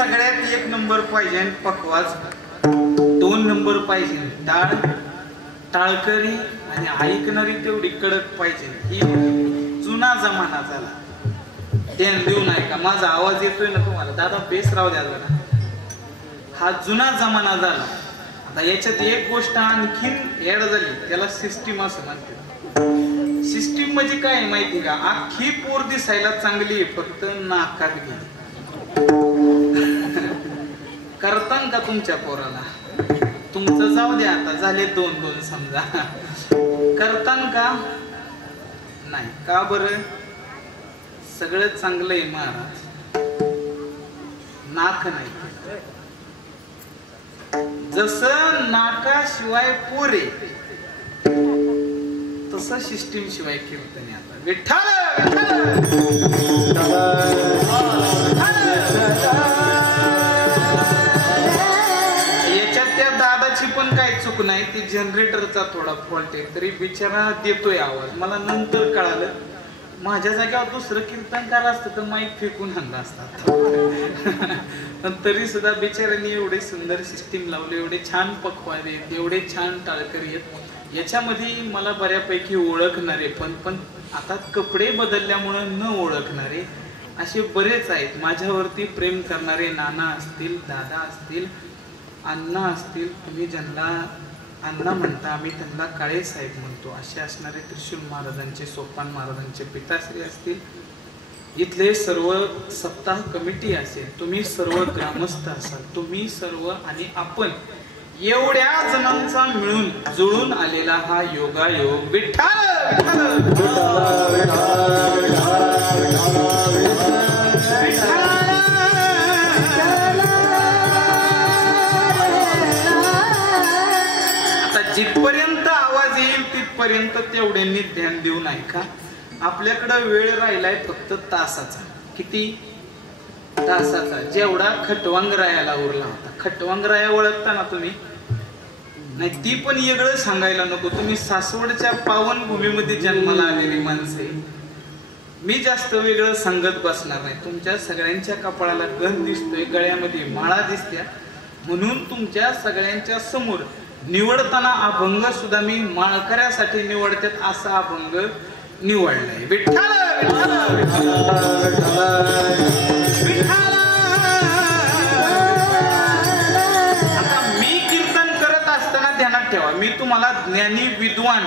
सगळ्यात एक नंबर पाहिजे पकवाज, 2 नंबर पाहिजे टाळ, टाळकरी आणि ऐकणारी तेवढी कडक पाहिजे. ही जुना जमाना झाला. ध्यान देऊ नाही का? माझा आवाज येतोय ना तुम्हाला? दादा बेस राहू द्या जरा. हा जुना जमाना झाला. आता याच्यात एक गोष्ट आणखीन ऍड झाली, त्याला सिस्टीम असं म्हणते. सिस्टीम म्हणजे काय माहिती का? अख्खी पोर दिसायला चांगली आहे, फक्त नाकात गेली. करतान का तुमच्या पोराला? तुमचं जाऊ द्या, आता झाले 2-2 समजा. करतान का? नाही. का बरं? सगळं चांगलं आहे महाराज, नाक नाही. जसं नाकाशिवाय पोरे तसं सिस्टीम शिवाय कीर्तन. आता विठ्ठल याच्यात त्या दादाची पण काही चूक नाही. ती जनरेटरचा थोडा फॉल्ट आहे, तरी बिचारा देतोय आवाज. मला नंतर कळालं, माझ्या जागेवर दुसरं कीर्तनकार असतं तर माईक फेकून आणला असतात. पण तरी सुद्धा बिचाऱ्यांनी एवढे सुंदर सिस्टीम लावले, एवढे छान पखवाज आहेत, एवढे छान टाळकरी आहेत. याच्यामध्ये मला बऱ्यापैकी ओळखणारे पण आता कपडे बदलल्यामुळे न ओळखणारे असे बरेच आहेत. माझ्यावरती प्रेम करणारे नाना असतील, दादा असतील, अण्णा असतील. तुम्ही ज्यांना अण्णा म्हणता, आम्ही त्यांना काळे साहेब म्हणतो. असे असणारे त्रिशूल महाराजांचे, सोपान महाराजांचे पिताश्री असतील. इथले सर्व सप्ताह कमिटी असेल, तुम्ही सर्व ग्रामस्थ असाल, तुम्ही सर्व आणि आपण एवढ्या जणांचा मिळून जुळून आलेला हा योगायोग. विठ्ठल जिथपर्यंत आवाज येईल तिथपर्यंत तेवढ्यांनी ध्यान देऊ नाही का? आपल्याकडे वेळ राहिलाय फक्त तासाचा. किती? तासाचा. जेवढा खटवांगरायाला उरला होता. खटवांगराया ओळखता ना तुम्ही? नाही, ती पण वेगळं सांगायला नको. तुम्ही सासवडच्या पावनभूमीमध्ये जन्माला आलेली माणसे. मी जास्त वेगळं सांगत बसणार नाही. तुमच्या सगळ्यांच्या कपाळाला गंध दिसतोय, गळ्यामध्ये माळा दिसत्या, म्हणून तुमच्या सगळ्यांच्या समोर निवडताना अभंग सुद्धा मी माळकऱ्यासाठी निवडतात असा अभंग निवडलाय. विठ्ठल आता मी कीर्तन करत असताना ध्यानात ठेवा, मी तुम्हाला ज्ञानी विद्वान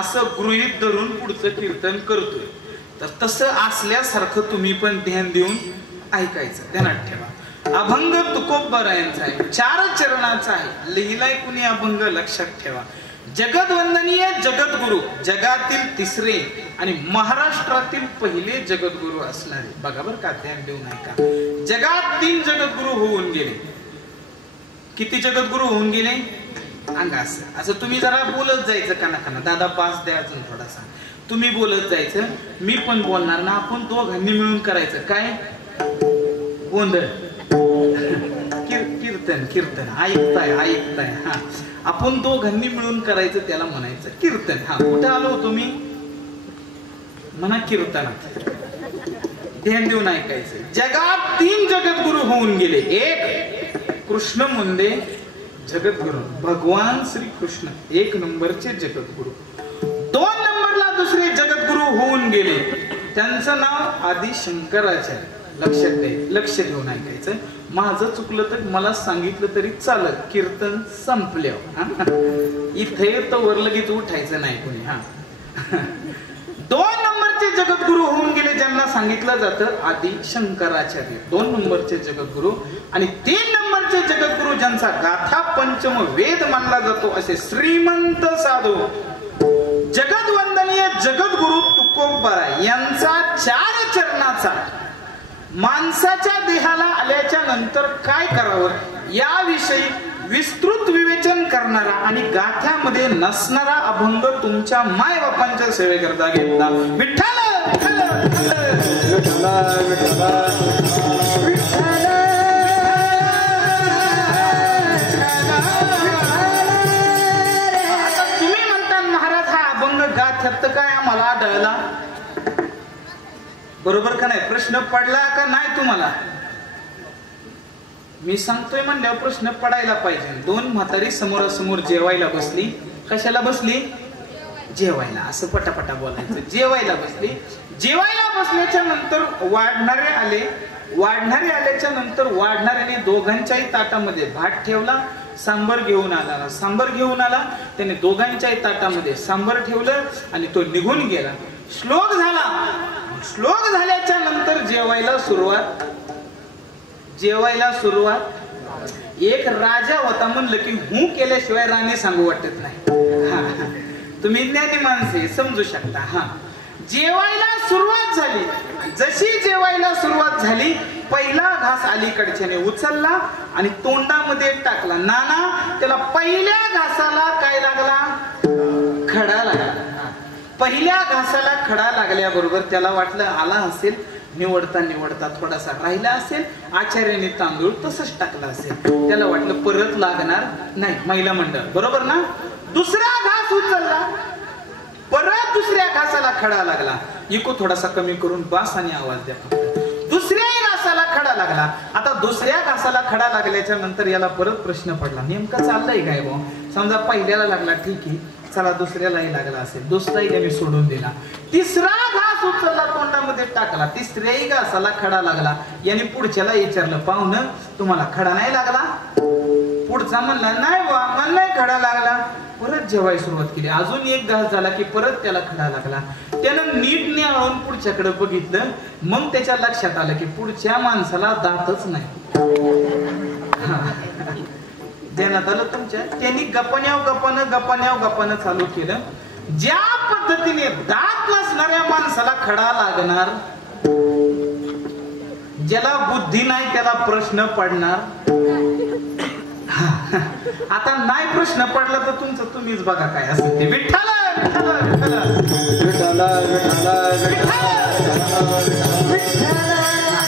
असं गृहीत धरून पुढचं कीर्तन करतोय. तर तसं असल्यासारखं तुम्ही पण ध्यान देऊन ऐकायचं. ध्यानात ठेवा. अभंग तुकोबरायांचा आहे, 4 चरणाचा आहे. लिहिलाय कुणी अभंग? लक्षात ठेवा. जगदवंदनीय जगद्गुरु, जगातील तिसरे आणि महाराष्ट्रातील पहिले जगद्गुरु असणारे. बघा बरं का, ध्यान देऊ नाही का? जगात 3 जगद्गुरु होऊन गेले. किती जगद्गुरु होऊन गेले? अंगा असं तुम्ही जरा बोलत जायचं काना. दादा पास द्या अजून थोडासा. तुम्ही बोलत जायचं, मी पण बोलणार ना. आपण दोघांनी मिळून करायचं काय? गोंधळ. कीर्तन ऐकताय. हा, आपण दोघांनी मिळून करायचं, त्याला म्हणायचं कीर्तन. हा, कुठे आलो होतो मी? म्हणा कीर्तनात. ध्यान देऊन ऐकायचं. जगात 3 जगद्गुरु होऊन गेले. 1 कृष्ण मुंदे जगद्गुरु, भगवान श्री कृष्ण 1 नंबरचे जगद्गुरु. 2 नंबरला दुसरे जगद्गुरु होऊन गेले, त्यांचं नाव आदि शंकराचार्य. लक्ष देऊन ऐकायचं. माझं चुकलं तर मला सांगितलं तरी चालत. कीर्तन संपल्यावर इथे तर वर लगेच उठायचं नाही कोणी. हा, 2 नंबरचे जगद्गुरु होऊन गेले, ज्यांना सांगितलं जातं आदि शंकराचार्य. 2 नंबरचे जगद्गुरु. आणि 3 नंबरचे जगद्गुरु ज्यांचा गाथा पंचम वेद मानला जातो, असे श्रीमंत साधू जगदवंदनीय जगद्गुरु तुकोबराय यांचा 4 चरणाचा माणसाच्या देहाला आल्याच्या नंतर काय करावं याविषयी विस्तृत विवेचन करणारा आणि गाथ्यामध्ये नसणारा अभंग तुमच्या माय बापांच्या सेवेकरता घेतला. विठ्ठल तुम्ही म्हणता महाराज हा अभंग गाथ्यात काय आम्हाला आढळला? बरोबर का नाही? प्रश्न पडला का नाही तुम्हाला? मी सांगतोय म्हणल्यावर प्रश्न पडायला पाहिजे. दोन म्हातारी समोरासमोर जेवायला बसली. कशाला बसली? जेवायला. असं पटापटा बोलायचं. जेवायला बसली. जेवायला बसल्याच्या नंतर वाढणारे आले. वाढणारे आल्याच्या नंतर वाढणाऱ्याने दोघांच्याही ताटामध्ये भात ठेवला, सांबर घेऊन आला. सांबर घेऊन आला, त्याने दोघांच्याही ताटामध्ये सांबर ठेवलं आणि तो निघून गेला. श्लोक झाला. श्लोक झाल्याच्या नंतर जेवायला सुरुवात. जेवायला सुरुवात. एक राजा होता, म्हणलं की हू केल्याशिवाय राणी सांगू वाटत नाही. तुम्ही ज्ञानी माणसे समजू शकता. हा, जेवायला सुरुवात झाली. जशी जेवायला सुरुवात झाली, पहिला घास अलीकडच्याने उचलला आणि तोंडामध्ये टाकला. नाना, त्याला पहिल्या घासाला काय लागला? खडा लागला. पहिल्या घासाला खडा लागल्याबरोबर त्याला वाटलं आला असेल, निवडता निवडता थोडासा राहिला असेल, आचार्याने तांदूळ तसंच टाकला असेल. त्याला वाटलं परत लागणार नाही, महिला मंडळ बरोबर ना. दुसरा घास उचलला, परत दुसऱ्या घासाला खडा लागला. इको थोडासा कमी करून बास आणि आवाज द्या. दुसऱ्या घासाला खडा लागला. आता दुसऱ्या घासाला खडा लागल्याच्या नंतर याला परत प्रश्न पडला, नेमकं चाललंय काय भाऊ? समजा पहिल्याला लागला, ठीक आहे, चला दुसऱ्यालाही लागला असेल, दुसराही त्याने सोडून दिला. तिसरा घास उचलला, तोंडामध्ये टाकला, तिसऱ्याही घासाला खडा लागला. याने पुढच्याला विचारलं, पाहुणं तुम्हाला खडा नाही लागला? पुढचा म्हणला, नाही बा, मला नाही खडा लागला. परत जेवायला सुरुवात केली. अजून एक घास झाला की परत त्याला खडा लागला. त्यानं नीट निहाळून पुढच्याकडे बघितलं. मग त्याच्या लक्षात आलं की पुढच्या माणसाला दातच नाही. देण्यात आलं तुमच्या. त्यांनी गप्पान्याव चालू केलं. ज्या पद्धतीने दात नसणाऱ्या माणसाला खडा लागणार, ज्याला बुद्धी नाही त्याला प्रश्न पडणार. आता नाही प्रश्न पडला तर तुमचं तुम्हीच बघा काय असेल ते. विठ्ठल विठ्ठल विठ्ठल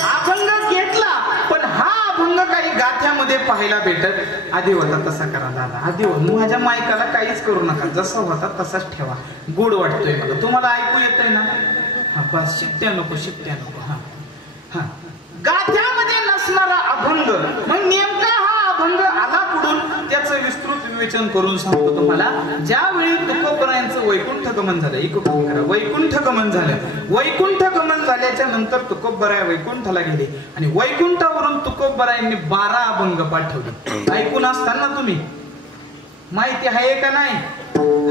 अभंग घेतला, पण हा अभंग काही गाथ्यामध्ये पाहायला भेटत. आधी होता तसा करा दादा, आधी माझ्या मायकाला काहीच करू नका, जसा होता तसाच ठेवा. गोड वाटतोय मला, तुम्हाला ऐकू येतंय ना? हा बस, शिट्ट्या नको. हा हा, गाथ्यामध्ये नसणारा अभंग. मग नेमका हा अभंग आला कुठून, त्याचं विस्तृत विवेचन करून सांगतो तुम्हाला. ज्यावेळी तुकोबरायांचं वैकुंठ गमन झालं, वैकुंठ गमन झालं. वैकुंठ गमन झाल्याच्या नंतर तुकोबराय वैकुंठाला गेले आणि वैकुंठावरून तुकोबरायांनी 12 अभंग पाठवले. ऐकून असताना तुम्ही माहिती आहे का नाही?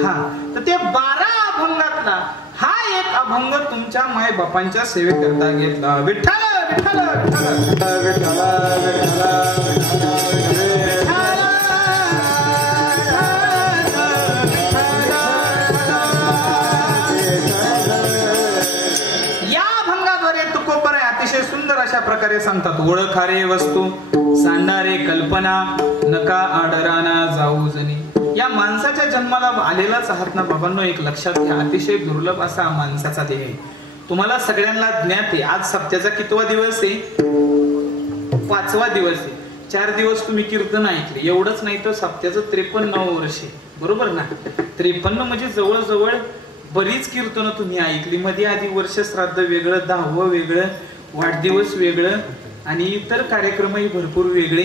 हा, तर ते 12 अभंगातला हा एक अभंग तुमच्या माय बापांच्या सेवेकरता घेतला. विठ्ठल विठ्ठल विठ्ठल विठ्ठल या अभंगाद्वारे तुकोबराय अतिशय सुंदर अशा प्रकारे सांगतात. ओळखारे वस्तू, सांडणारे कल्पना, नका आडराना जाऊ जणी. या माणसाच्या जन्माला आलेलाच आहात ना बाबांनो, एक लक्षात घ्या. अतिशय दुर्लभ असा माणसाचा देह आहे. तुम्हाला सगळ्यांना ज्ञात आहे. आज सप्त्याचा कितवा दिवस आहे? 5वा दिवस आहे. 4 दिवस तुम्ही कीर्तन ऐकले, एवढंच नाही तर सप्त्याचं 53 वर्ष आहे, बरोबर ना? 53 म्हणजे जवळजवळ बरीच कीर्तन तुम्ही ऐकली. मध्ये आधी वर्ष श्राद्ध वेगळं, 10वं वेगळं, वाढदिवस वेगळं आणि इतर कार्यक्रमही भरपूर वेगळे.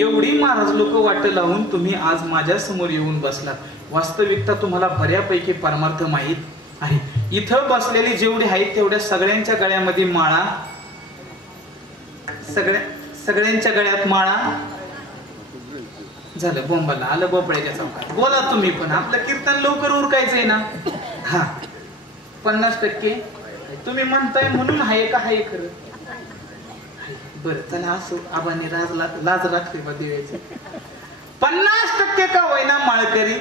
एवढी महाराज लोक वाट लावून तुम्ही आज माझ्या समोर येऊन बसलात. वास्तविकता तुम्हाला बऱ्यापैकी परमार्थ माहीत आहे. इथं बसलेली जेवढी आहेत तेवढ्या सगळ्यांच्या गळ्यामध्ये माळा, सगळ्यांच्या गळ्यात माळा. झालं, बोंबाला आलं बोपळ्याच्या चौकात. बोला तुम्ही पण, आपलं कीर्तन लवकर उरकायचंय ना. हा, 50% तुम्ही म्हणताय म्हणून आहे का? आहे खरं. बरं चला, असो, आबांनी लाज राखली बा देवाची. 50% का होईना माळकरी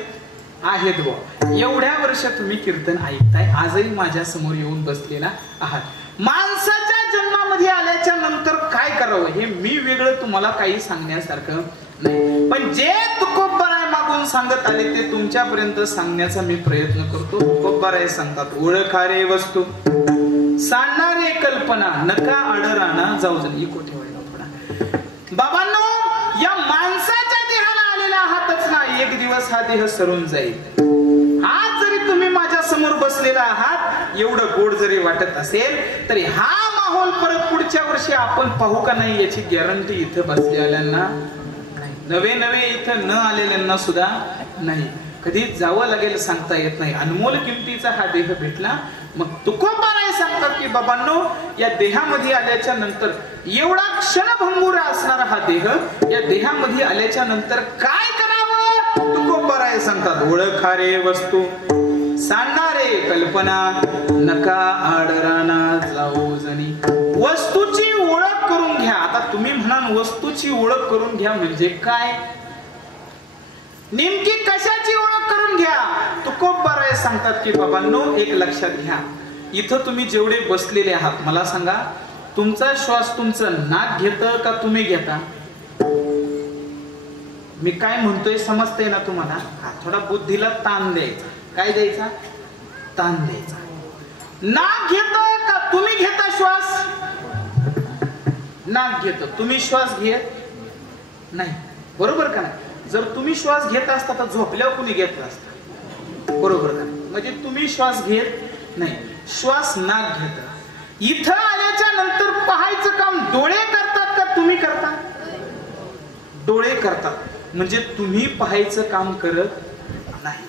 आहेत बुवा. एवढ्या वर्ष तुम्ही कीर्तन ऐकताय, आजही माझ्या समोर येऊन बसलेला आहात. माणसाच्या जन्मामध्ये आल्याच्या नंतर काय करावं हे मी वेगळं तुम्हाला काही सांगण्यासारखं नाही, पण जे तुकोबराय मागून सांगत आले ते तुमच्यापर्यंत सांगण्याचा मी प्रयत्न करतो. तुकोबराय सांगतात, ओळखारे वस्तू, सांडणारे कल्पना, नका आडराना जाऊ जणी. इको ठेवायला थोडा. बाबांनो, या माणसाच्या देहाला आलेला आहातच ना, एक दिवस हा देह सरून जाईल. आज जरी तुम्ही माझ्या समोर बसलेला आहात, एवढं गोड जरी वाटत असेल तरी हा माहोल परत पुढच्या वर्षी आपण पाहू का नाही याची गॅरंटी इथं बसलेल्यांना नाही, नवे नवे इथं न आलेल्यांना सुद्धा नाही. कधी जावं लागेल सांगता येत नाही. अनमोल किमतीचा हा देह भेटला. मग तुकोबाराय सांगतात की बाबांनो, या देहामध्ये आल्याच्या नंतर एवढा क्षणभंगुरा असणारा हा देह, या देहामध्ये आल्याच्या नंतर काय करावं? तुकोबाराय सांगतात, ओळखारे वस्तू सांडणारे कल्पना, नका आडराना जाऊ जणी. वस्तूची ओळख करून घ्या. आता तुम्ही म्हणाल वस्तूची ओळख करून घ्या म्हणजे काय? नेमकी कशाची ओळख करून घ्या? तुकोबाराय सांगतात की बाबांनो, एक लक्षात घ्या. इथं तुम्ही जेवढे बसलेले आहात मला सांगा, तुमचा श्वास तुमचं नाक घेतं का तुम्ही घेता? मी काय म्हणतोय समजतंय ना तुम्हाला? थोडा बुद्धीला ताण द्यायचा. काय द्यायचा? ताण द्यायचा. नाक घेतं का तुम्ही घेता श्वास? नाक घेतं. तुम्ही श्वास घेत नाही, बरोबर का? जर तुम्ही श्वास घेत असता तर झोपल्यावर कुणी घेतला असता, बरोबर का? म्हणजे तुम्ही श्वास घेत नाही, श्वास नाक घेत. इथं आल्याच्या नंतर पाहायचं काम डोळे करतात का तुम्ही करता? डोळे करतात. म्हणजे तुम्ही पाहायचं काम करत नाही.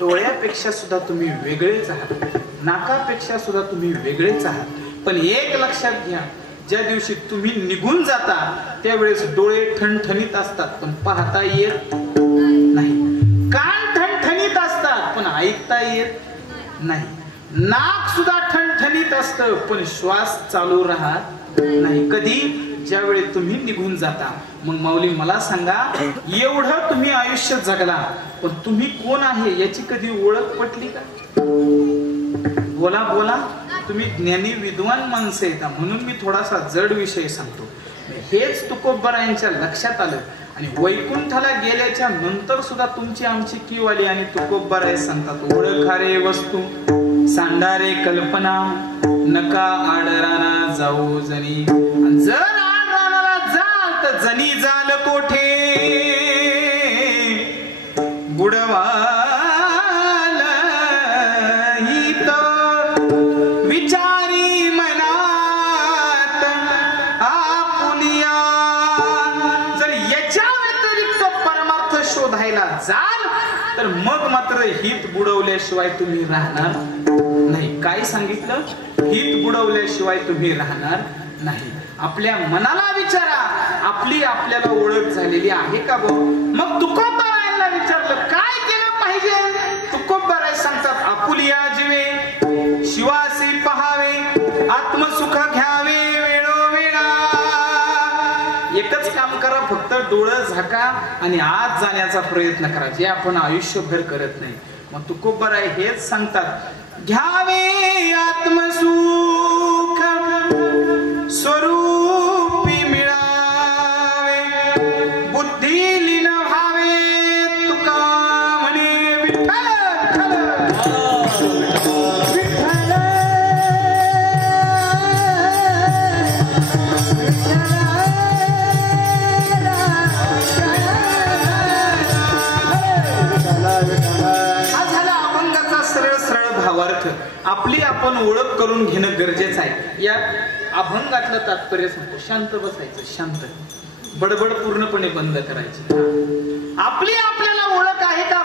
डोळ्यापेक्षा सुद्धा तुम्ही वेगळेच आहात, नाकापेक्षा सुद्धा तुम्ही वेगळेच आहात. पण एक लक्षात घ्या, ज्या दिवशी तुम्ही निघून जाता त्यावेळेस डोळे ठणठणीत असतात पण पाहता येत नाही, कान ठणठणीत असतात पण ऐकता येत नाही, नाक सुद्धा ठणठणीत असतं पण श्वास चालू राहत नाही. कधी? ज्यावेळी तुम्ही निघून जाता. मग माऊली मला सांगा, एवढं तुम्ही आयुष्य जगला पण तुम्ही कोण आहे याची कधी ओळख पटली का? बोला बोला. तुम्ही ज्ञानी विद्वान माणसं आहेत म्हणून मी थोडासा जड विषय सांगतो. हेच तुकोबारायांच्या लक्षात आलं आणि वैकुंठाला गेल्याच्या नंतर सुद्धा तुमची आमची कीव आली आणि तुकोबाराय सांगतात, ओळखारे वस्तू सांडारे कल्पना, नका आडराना जाऊ जणी. जर आडरानाला जाल तर जणी जाल कोठे, बुडवा विचारी मनात आपुलिया. जर याच्या व्यतिरिक्त परमार्थ शोधायला जाल तर मग मात्र हित बुडवल्याशिवाय तुम्ही राहणार नाही. काय सांगितलं? हित बुडवल्याशिवाय तुम्ही राहणार नाही. आपल्या मनाला विचारा, आपली आपल्याला ओळख झालेली आहे का? मग तुकोबारायांना विचारलं काय केलं पाहिजे? तुकोबाराय सांगतात, आपुलिया जीवे शिवासी पहावे, आत्मसुख घ्यावे वेळोवेळा. एकच काम करा, फक्त डोळं झाका आणि आत जाण्याचा प्रयत्न करा, जे आपण आयुष्यभर करत नाही. मग तुकोबाराय हेच सांगतात, घ्यावे आत्मसुख स्वरूपी मिळावे, बुद्धी लीन व्हावे, तुका म्हणे विठ्ठल भावार्थ. आपली आपण ओळख करून घेणं गरजेचं आहे. या अभंगातलं तात्पर्य सांगतो, शांत बसायचं, शांत, बडबड पूर्णपणे बंद करायची. आपली आपल्याला ओळख आहे का?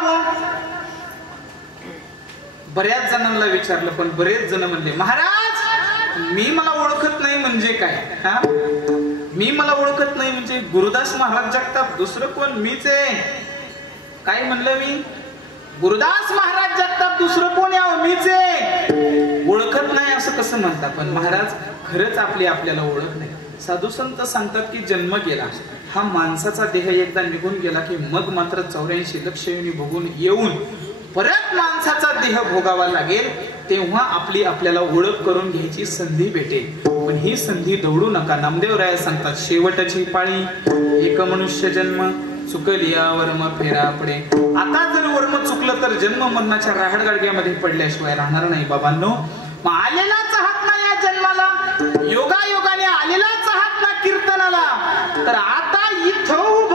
बऱ्याच जणांना विचारलं पण बरेच जण म्हणले, महाराज मी मला ओळखत नाही म्हणजे काय? मी मला ओळखत नाही म्हणजे गुरुदास महाराज जगताप, दुसरं कोण? मीच आहे. काय म्हणलं मी? गुरुदास महाराज जगताप, दुसरं कोण यावं? मीच आहे. ओळखत नाही असं कसं म्हणता? पण महाराज खरंच आपली आपल्याला ओळख नाही. साधू संत सांगतात की जन्म गेला, हा माणसाचा देह एकदा निघून गेला की मग मात्र 84 लक्ष योनी भोगून येऊन परत माणसाचा देह भोगावा लागेल, तेव्हा आपली आपल्याला ओळख करून घ्यायची संधी भेटेल. पण ही संधी दौडू नका. नामदेवराय सांगतात, शेवटची पाळी एक मनुष्य जन्म, चुकलिया वर्म फेरा पडे. आता जर वर्म चुकलं तर जन्म मरणाच्या राहडगाडग्यामध्ये पडल्याशिवाय राहणार नाही. बाबांनो, आलेलाच आहात ना या जन्माला, योगायोगाने आलेलाच आहात ना कीर्तनाला, तर आता इथं